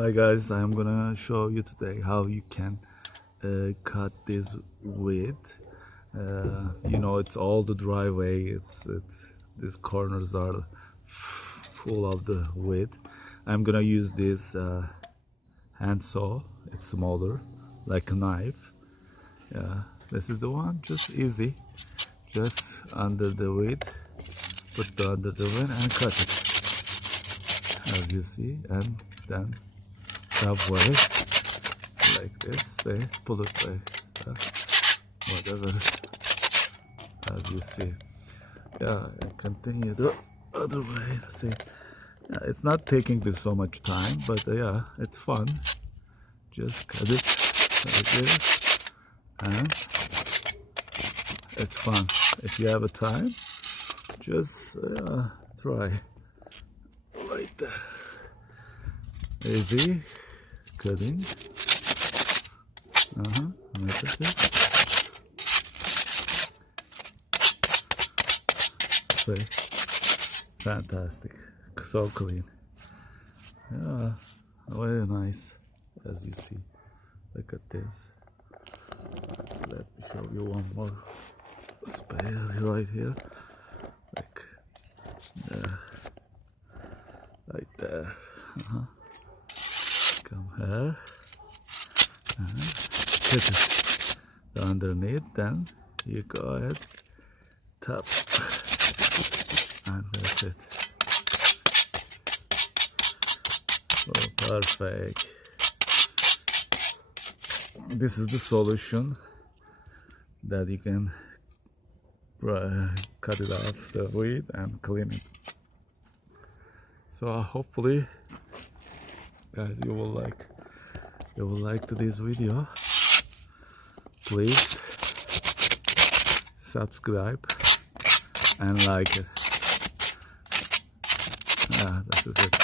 Hi guys, I'm gonna show you today how you can cut this weed. It's all the driveway. It's these corners are full of the weed. I'm gonna use this hand saw. It's smaller, like a knife. Yeah, this is the one. Just easy. Just under the weed. Put the under the weed and cut it, as you see, and then subway like this, they pull it like whatever, as you see. Yeah, and continue the other way. See, yeah, it's not taking this so much time, but yeah, it's fun. Just cut it like this, and it's fun. If you have a time, just try like that. Easy cutting. Like this. See, fantastic, so clean. Yeah, very nice, as you see. Look at this. Let me show you one more spare right here, like there, right there. Come here, cut it underneath, then you go ahead, tap, and that's it. Oh, perfect. This is the solution that you can cut it off the weed and clean it. So hopefully, guys, you will like this video. Please subscribe and like it. Yeah, this is it.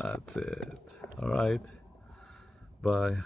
That's it. All right, bye.